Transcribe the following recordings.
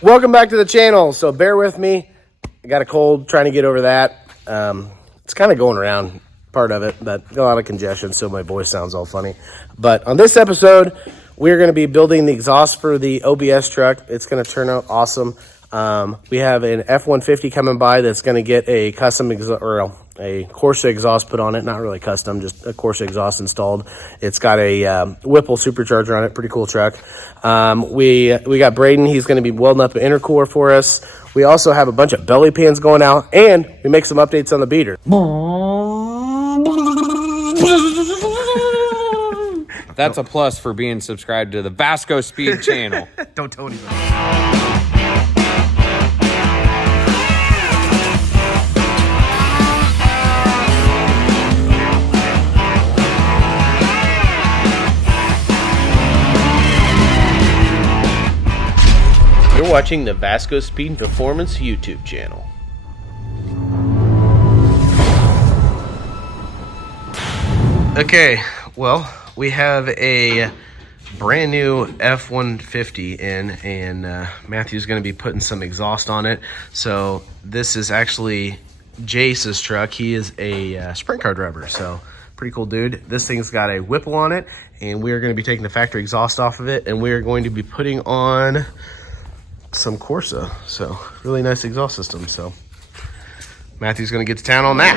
Welcome back to the channel. So bear with me. I got a cold, trying to get over that. It's kind of going around, part of it, but got a lot of congestion, so my voice sounds all funny. But on this episode, we're going to be building the exhaust for the OBS truck. It's going to turn out awesome. We have an F-150 coming by that's going to get a custom a Corsa exhaust put on it. Not really custom, just a Corsa exhaust installed. It's got a Whipple supercharger on it. Pretty cool truck. We got Braden. He's going to be welding up an intercooler for us. We also have a bunch of belly pans going out, and we make some updates on the beater. That's a plus for being subscribed to the Vasco Speed channel. Don't tell anybody. You're watching the Vasco Speed Performance YouTube channel. Okay, well, we have a brand new F-150 in, and Matthew's going to be putting some exhaust on it. So this is actually Jace's truck. He is a sprint car driver, so pretty cool dude. This thing's got a Whipple on it, and we are going to be taking the factory exhaust off of it, and we are going to be putting on some Corsa. So really nice exhaust system. So Matthew's gonna get to town on that.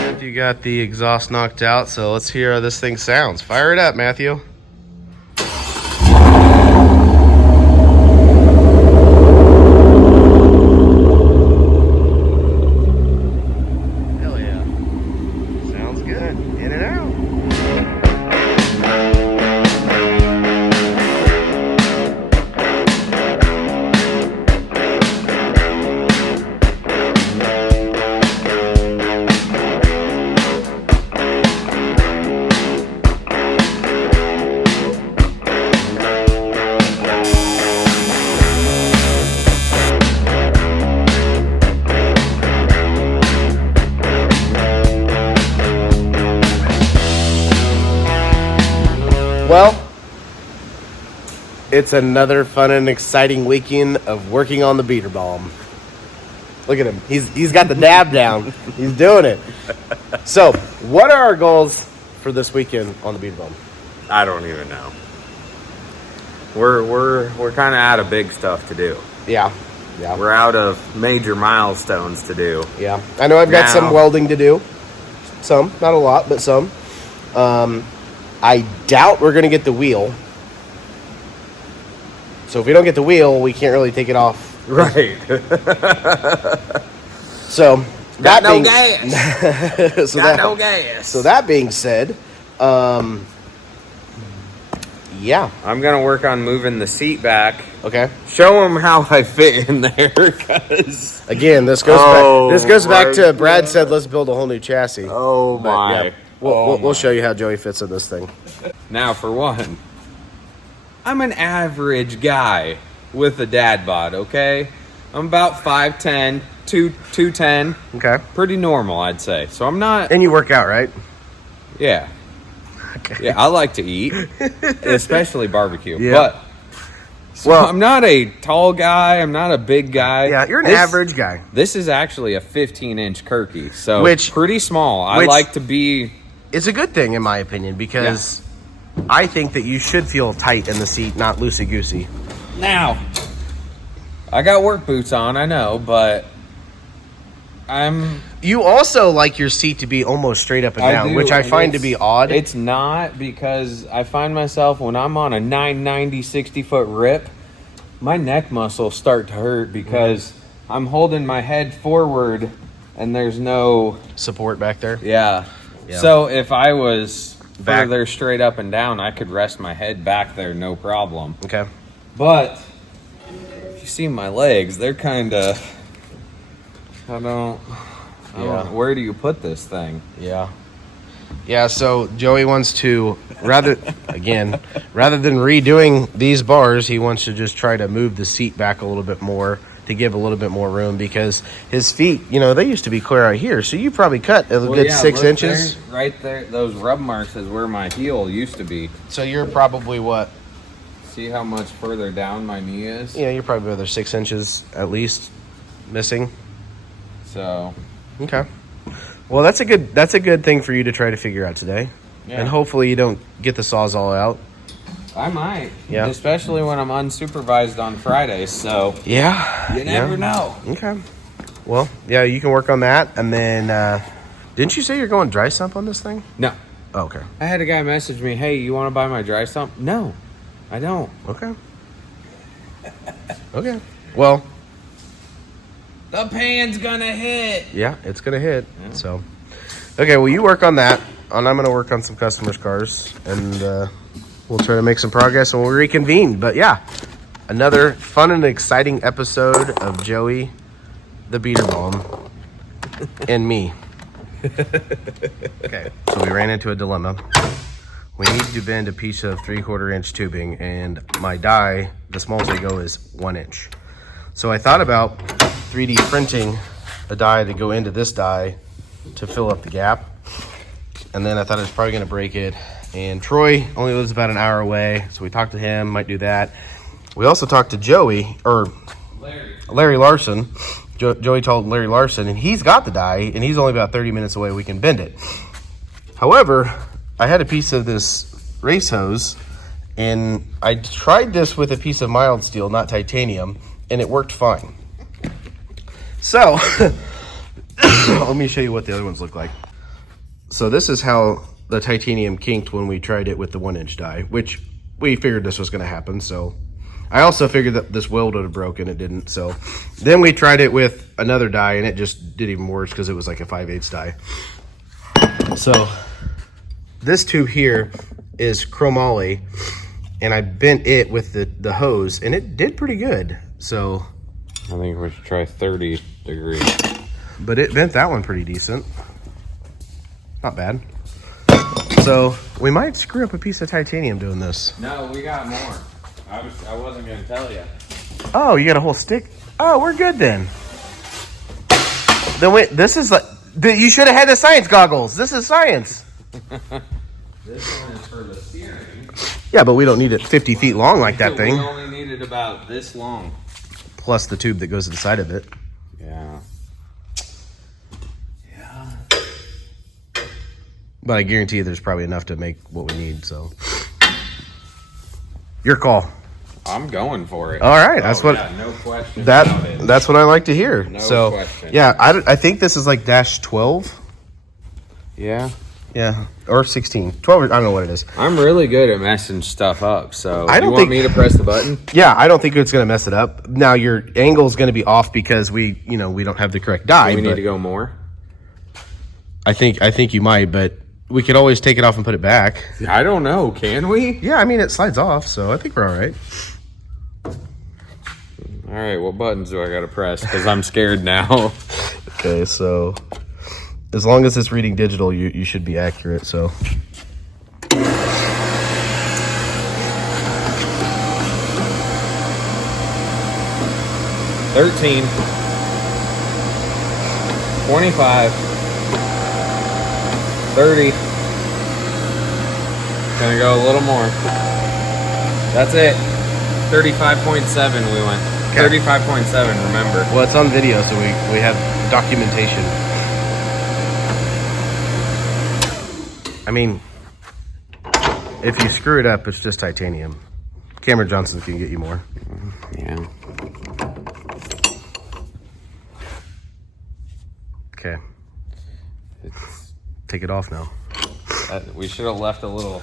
Matthew got the exhaust knocked out, so let's hear how this thing sounds. Fire it up, Matthew. Well, it's another fun and exciting weekend of working on the beater bomb. Look at him. He's got the dab down. He's doing it. So, what are our goals for this weekend on the beater bomb? I don't even know. We're kind of out of big stuff to do. Yeah. We're out of major milestones to do. Yeah. I know I've got some welding to do. Some, not a lot, but some. I doubt we're going to get the wheel. So if we don't get the wheel, we can't really take it off. Right. So got no gas. No gas. So that being said, yeah. I'm going to work on moving the seat back. Okay. Show them how I fit in there. Cause again, this goes back to Brad said, let's build a whole new chassis. Oh, my. Yeah, we'll show you how Joey fits in this thing. Now, for one, I'm an average guy with a dad bod, okay? I'm about 5'10", 210. Okay. Pretty normal, I'd say. So I'm not... And you work out, right? Yeah. Okay. Yeah, I like to eat, especially barbecue. Yeah. But I'm not a tall guy. I'm not a big guy. Yeah, you're an average guy. This is actually a 15-inch Kirky, so pretty small. I like to be... It's a good thing, in my opinion, because I think that you should feel tight in the seat, not loosey-goosey. Now, I got work boots on, I know, but You also like your seat to be almost straight up and down, which I find to be odd. It's not, because I find myself, when I'm on a 990 60-foot rip, my neck muscles start to hurt because I'm holding my head forward and there's no... support back there? Yeah. So if I was further straight up and down, I could rest my head back there, no problem. Okay. But if you see my legs, they're kind of... I don't know, where do you put this thing? Yeah. Yeah, so Joey wants to rather than redoing these bars, he wants to just try to move the seat back a little bit more to give a little bit more room, because his feet, you know, they used to be clear out here, so you probably cut a good 6 inches. Right there, those rub marks is where my heel used to be. So you're probably what? See how much further down my knee is? Yeah, you're probably another 6 inches at least missing. So okay. Well, that's a good thing for you to try to figure out today. Yeah. And hopefully you don't get the Sawzall out. I might. Yeah. Especially when I'm unsupervised on Fridays, so yeah. You never know. Okay. Well, yeah, you can work on that, and then didn't you say you're going dry sump on this thing? No. Oh, okay. I had a guy message me, "Hey, you want to buy my dry sump?" No, I don't. Okay. Okay. Well, the pan's gonna hit. Yeah, it's gonna hit. Yeah. So, okay. Well, you work on that, and I'm gonna work on some customers' cars, and we'll try to make some progress when we reconvene. But yeah, another fun and exciting episode of Joey, the beater bomb, and me. Okay, so we ran into a dilemma. We need to bend a piece of 3/4 inch tubing, and my die, the smallest I go is 1 inch. So I thought about 3D printing a die to go into this die to fill up the gap, and then I thought I was probably going to break it. And Troy only lives about an hour away, so we talked to him, might do that. We also talked to Joey, or Larry Larson. Joey told Larry Larson, and he's got the die, and he's only about 30 minutes away. We can bend it. However, I had a piece of this race hose, and I tried this with a piece of mild steel, not titanium, and it worked fine. So, let me show you what the other ones look like. So this is how the titanium kinked when we tried it with the 1 inch die, which we figured this was going to happen. So I also figured that this weld would have broken. It didn't. So then we tried it with another die, and it just did even worse because it was like a 5/8 die. So this tube here is chromoly, and I bent it with the hose, and it did pretty good. So I think we should try 30 degrees. But it bent that one pretty decent. Not bad. So we might screw up a piece of titanium doing this. No, we got more. I wasn't going to tell you. Oh, you got a whole stick? Oh, we're good then. Then wait, this is like, you should have had the science goggles. This is science. This one is for the steering. Yeah, but we don't need it 50 feet long like that thing. We only need it about this long. Plus the tube that goes to the side of it. Yeah. But I guarantee you there's probably enough to make what we need, so. Your call. I'm going for it. All right, that's what. Yeah, no question. That's what I like to hear. No so, question. Yeah, I think this is like -12. Yeah. Yeah, or 16. 12, I don't know what it is. I'm really good at messing stuff up, so I don't you want me to press the button? Yeah, I don't think it's going to mess it up. Now, your angle is going to be off because we don't have the correct die. Do we need to go more? I think you might, but we could always take it off and put it back. I don't know. Can we? Yeah, I mean, it slides off, so I think we're all right. All right, what buttons do I got to press? Because I'm scared now. Okay, so as long as it's reading digital, you should be accurate, so. $13, $25, $30. Gonna go a little more. That's it. 35.7 we went. 35.7, remember. Well, it's on video, so we have documentation. I mean, if you screw it up, it's just titanium. Cameron Johnson can get you more. Yeah. Okay. Take it off now. We should have left a little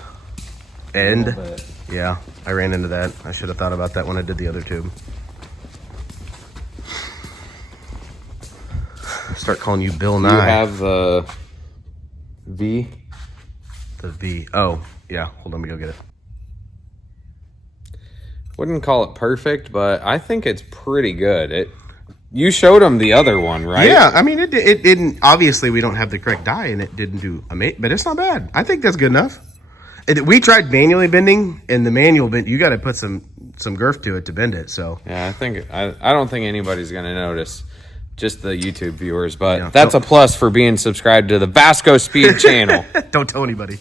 end. bit. Yeah, I ran into that. I should have thought about that when I did the other tube. Start calling you Bill Nye. You have the V? The V. Oh, yeah. Hold on, let me go get it. Wouldn't call it perfect, but I think it's pretty good. You showed him the other one, right? Yeah, I mean, it didn't. Obviously, we don't have the correct die, and it didn't do amazing, but it's not bad. I think that's good enough. We tried manually bending, and the manual bend, you got to put some girth to it to bend it. So yeah, I don't think anybody's gonna notice, just the YouTube viewers. But that's a plus for being subscribed to the Vasco Speed channel. Don't tell anybody.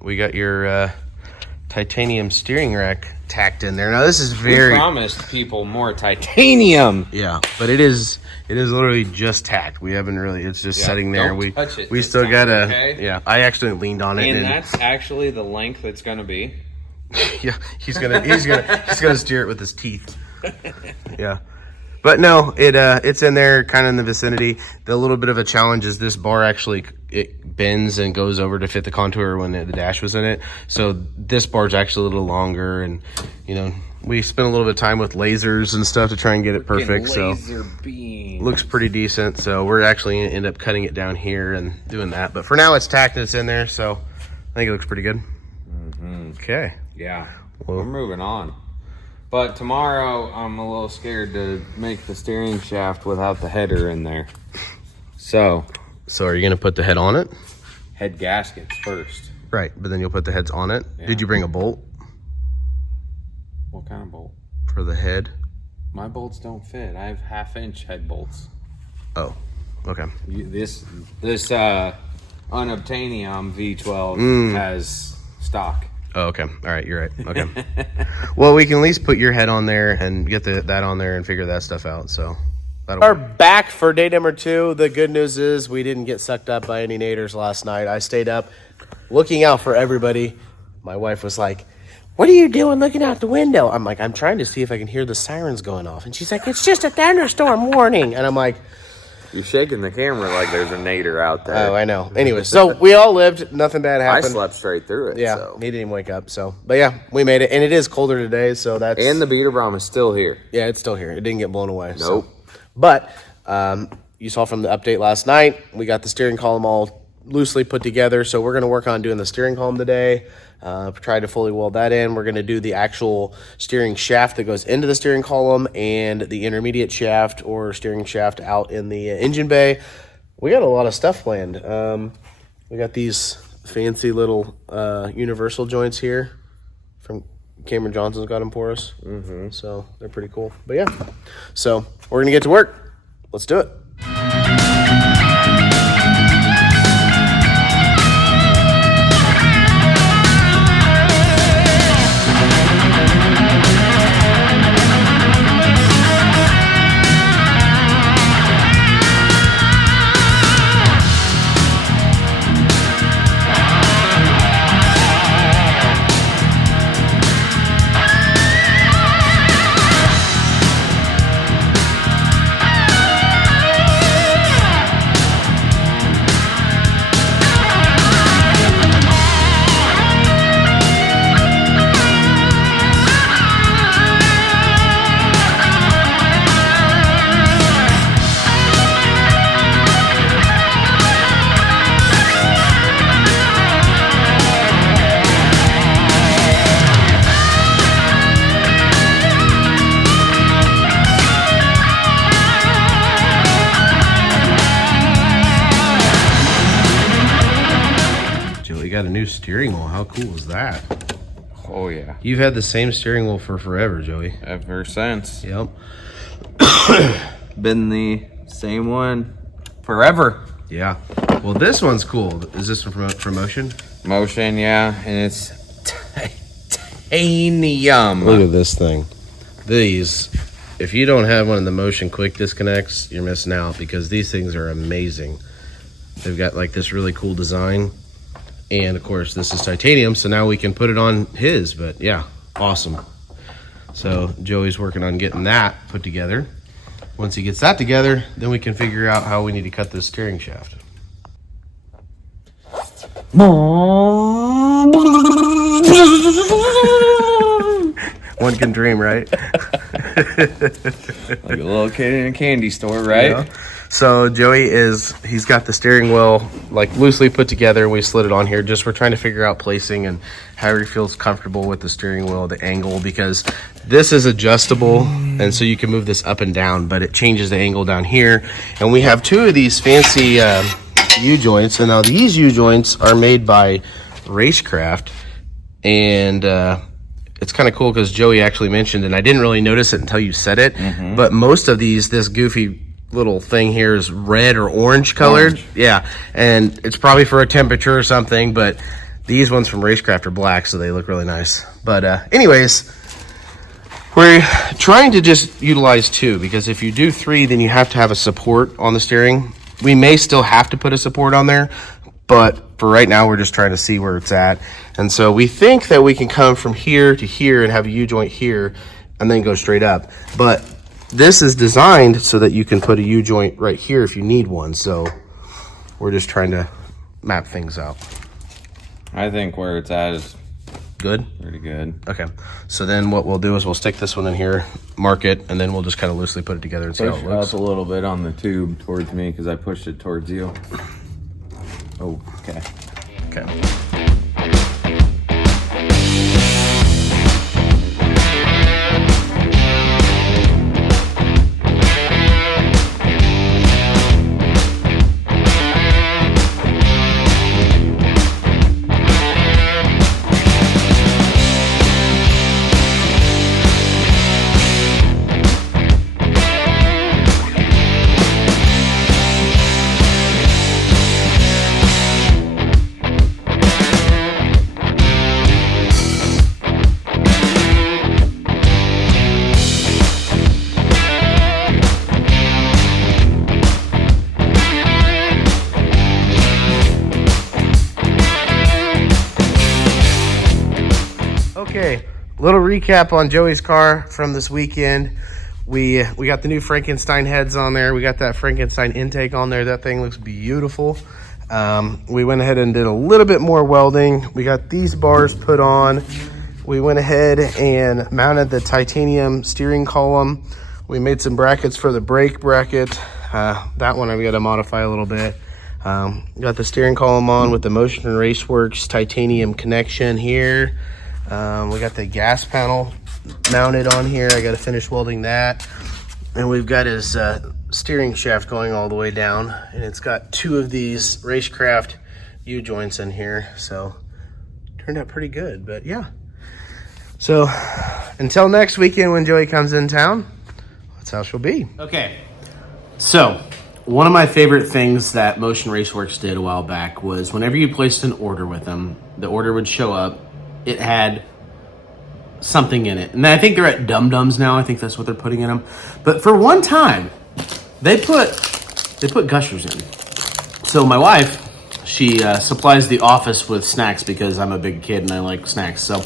We got your titanium steering rack tacked in there. Now this is very... We promised people more titanium. Yeah, but it is literally just tacked. We haven't really, it's just sitting there. Don't touch it we still time, gotta, okay? Yeah, I actually leaned on it. And that's actually the length it's gonna be. Yeah, he's gonna steer it with his teeth. Yeah. But no, it's in there, kind of in the vicinity. The little bit of a challenge is this bar actually, it bends and goes over to fit the contour when the dash was in it. So this bar's actually a little longer, and you know, we spent a little bit of time with lasers and stuff to try and get it perfect. So looks pretty decent. So we're actually gonna end up cutting it down here and doing that. But for now, it's tacked and it's in there, so I think it looks pretty good. Okay. Yeah. Well, we're moving on. But tomorrow, I'm a little scared to make the steering shaft without the header in there. So are you going to put the head on it? Head gaskets first. Right, but then you'll put the heads on it. Yeah. Did you bring a bolt? What kind of bolt? For the head? My bolts don't fit. I have 1/2-inch head bolts. Oh, okay. This unobtainium V12 has stock. Oh, okay. All right, you're right. Okay. Well, we can at least put your head on there and get that on there and figure that stuff out. So we're back for day number 2. The good news is we didn't get sucked up by any naders last night. I stayed up looking out for everybody. My wife was like, "What are you doing looking out the window?" I'm like, "I'm trying to see if I can hear the sirens going off." And she's like, "It's just a thunderstorm warning." And I'm like, you're shaking the camera like there's a nader out there. Oh, I know. Anyway, so we all lived. Nothing bad happened. I slept straight through it. Yeah, so. He didn't even wake up. So, but yeah, we made it. And it is colder today, so that's... And the beater bomb is still here. Yeah, it's still here. It didn't get blown away. Nope. So. But you saw from the update last night, we got the steering column all loosely put together. So we're going to work on doing the steering column today. Try to fully weld that in. We're going to do the actual steering shaft that goes into the steering column and the intermediate shaft or steering shaft out in the engine bay. We got a lot of stuff planned. We got these fancy little universal joints here from Cameron Johnson's got them for us. So they're pretty cool. But yeah, so we're going to get to work. Let's do it. Got a new steering wheel. How cool is that? Oh yeah. You've had the same steering wheel for forever, Joey. Ever since. Yep. Been the same one forever. Yeah. Well, this one's cool. Is this from Motion? Motion, yeah. And it's titanium. Look at this thing. These, if you don't have one of the Motion quick disconnects, you're missing out because these things are amazing. They've got like this really cool design. And of course, this is titanium, so now we can put it on his. But yeah, awesome. So Joey's working on getting that put together. Once he gets that together, then we can figure out how we need to cut this steering shaft. One can dream, right? Like a little kid in a candy store, right? Yeah. So Joey he's got the steering wheel like loosely put together. We slid it on here. We're trying to figure out placing and how he feels comfortable with the steering wheel, the angle, because this is adjustable, and so you can move this up and down, but it changes the angle down here. And we have two of these fancy U-joints, and now these U-joints are made by Racecraft, and it's kind of cool because Joey actually mentioned, and I didn't really notice it until you said it, but most of this goofy little thing here is red or orange colored. Yeah, and it's probably for a temperature or something, but these ones from Racecraft are black, so they look really nice. But anyways, we're trying to just utilize two, because if you do three, then you have to have a support on the steering. We may still have to put a support on there, but for right now, we're just trying to see where it's at. And so we think that we can come from here to here and have a U-joint here and then go straight up. But this is designed so that you can put a U-joint right here if you need one. So we're just trying to map things out. I think where it's at is good. Pretty good. Okay. So then what we'll do is we'll stick this one in here, mark it, and then we'll just kind of loosely put it together and see how it looks. Up a little bit on the tube towards me because I pushed it towards you. Oh, okay. Okay. Okay, little recap on Joey's car from this weekend. We got the new Frankenstein heads on there. We got that Frankenstein intake on there. That thing looks beautiful. We went ahead and did a little bit more welding. We got these bars put on. We went ahead and mounted the titanium steering column. We made some brackets for the brake bracket. That one I've got to modify a little bit. Got the steering column on with the Motion and Raceworks titanium connection here. We got the gas panel mounted on here. I got to finish welding that. And we've got his steering shaft going all the way down. And it's got two of these Racecraft U-joints in here. So turned out pretty good, but yeah. So until next weekend when Joey comes in town, that's how she'll be. Okay, so one of my favorite things that Motion Raceworks did a while back was whenever you placed an order with them, the order would show up. It had something in it. And I think they're at Dum-Dums now. I think that's what they're putting in them. But for one time, they put Gushers in. So my wife, she supplies the office with snacks because I'm a big kid and I like snacks. So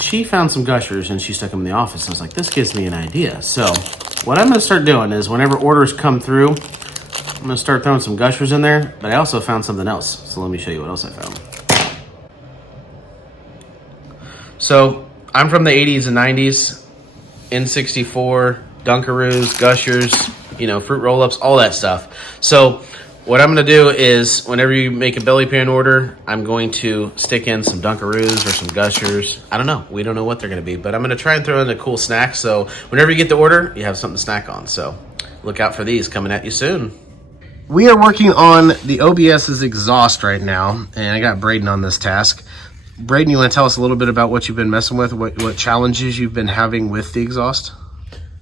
she found some Gushers and she stuck them in the office. I was like, this gives me an idea. So what I'm going to start doing is whenever orders come through, I'm going to start throwing some Gushers in there. But I also found something else. So let me show you what else I found. So I'm from the 80s and 90s, N64, Dunkaroos, Gushers, you know, fruit roll-ups, all that stuff. So what I'm going to do is whenever you make a belly pan order, I'm going to stick in some Dunkaroos or some Gushers. I don't know. We don't know what they're going to be, but I'm going to try and throw in a cool snack. So whenever you get the order, you have something to snack on. So look out for these coming at you soon. We are working on the OBS's exhaust right now, and I got Braden on this task. Braden, you want to tell us a little bit about what you've been messing with, what challenges you've been having with the exhaust?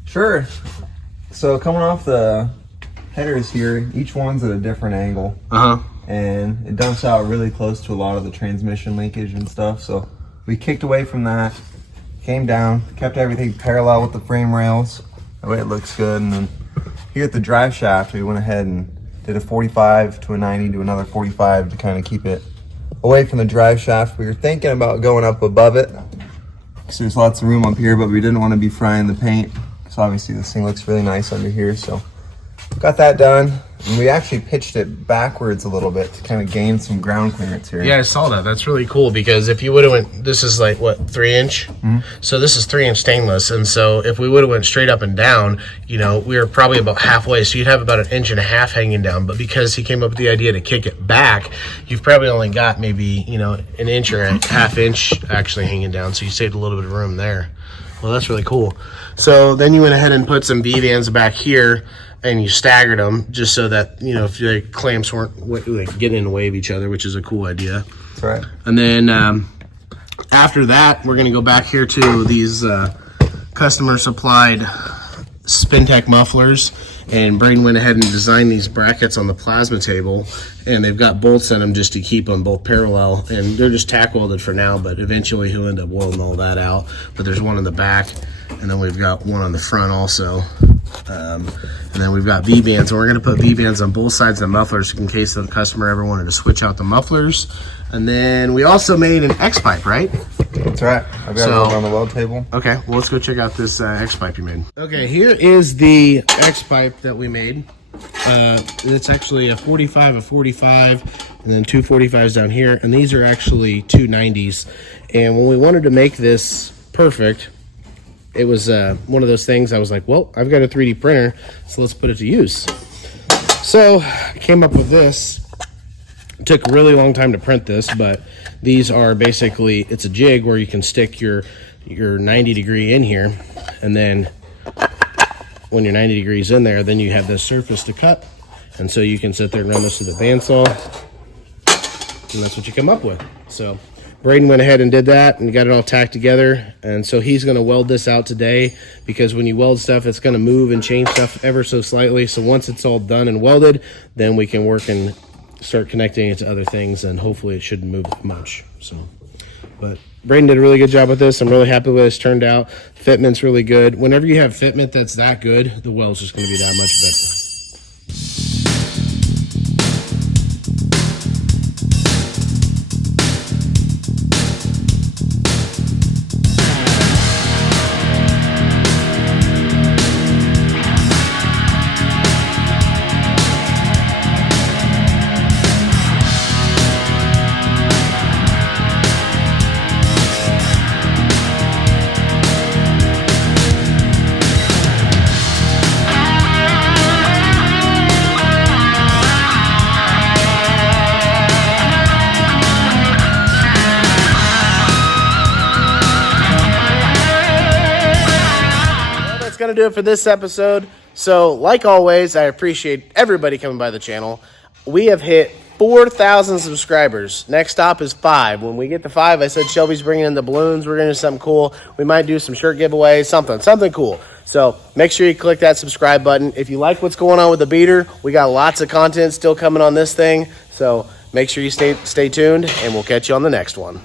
Sure. So coming off the headers here, each one's at a different angle. And it dumps out really close to a lot of the transmission linkage and stuff. So we kicked away from that, came down, kept everything parallel with the frame rails. That way it looks good. And then here at the drive shaft, we went ahead and did a 45 to a 90 to another 45 to kind of keep it away from the drive shaft. We were thinking about going up above it, so there's lots of room up here, but we didn't want to be frying the paint, because So obviously this thing looks really nice under here. So got that done. And we actually pitched it backwards a little bit to kind of gain some ground clearance here. Yeah, I saw that. That's really cool because if you would have went, this is like what, 3-inch? So this is 3-inch stainless, and so if we would have went straight up and down, you know, we were probably about halfway, so you'd have about 1.5 inches hanging down. But because he came up with the idea to kick it back, you've probably only got maybe, you know, 1 inch or 1/2 inch actually hanging down, so you saved a little bit of room there. Well, that's really cool. So then you went ahead and put some V-bands back here, and you staggered them just so that, you know, if the clamps weren't like getting in the way of each other, which is a cool idea. That's right. And then after that, we're going to go back here to these customer supplied Spintech mufflers, and Braden went ahead and designed these brackets on the plasma table, and they've got bolts in them just to keep them both parallel, and they're just tack welded for now, but eventually he'll end up welding all that out. But there's one in the back, and then we've got one on the front also. And then we've got V-bands, and we're going to put V-bands on both sides of the mufflers in case the customer ever wanted to switch out the mufflers. And then we also made an X-pipe, right? That's right. I've got it over on the weld table. Okay, well, let's go check out this X-pipe you made. Okay, here is the X-pipe that we made. It's actually a 45, a 45, and then 2 45s down here. And these are actually 2 90s. And when we wanted to make this perfect, it was one of those things I was like, well, I've got a 3D printer, so let's put it to use. So I came up with this. It took a really long time to print this, but these are basically, it's a jig where you can stick your 90 degree in here, and then when you're 90 degrees in there, then you have this surface to cut, and so you can sit there and run this to the bandsaw, and that's what you come up with. So Braden went ahead and did that and got it all tacked together, and so he's going to weld this out today, because when you weld stuff, it's going to move and change stuff ever so slightly. So once it's all done and welded, then we can work and start connecting it to other things, and hopefully it shouldn't move much. So, but Braden did a really good job with this. I'm really happy with this turned out. Fitment's really good. Whenever you have fitment that's that good, the weld's just going to be that much better. Gonna do it for this episode. So like always, I appreciate everybody coming by the channel. We have hit 4,000 subscribers. Next stop is 5. When we get to 5, I said Shelby's bringing in the balloons. We're gonna do something cool. We might do some shirt giveaways, something cool. So make sure you click that subscribe button. If you like what's going on with the beater, we got lots of content still coming on this thing, so make sure you stay tuned, and we'll catch you on the next one.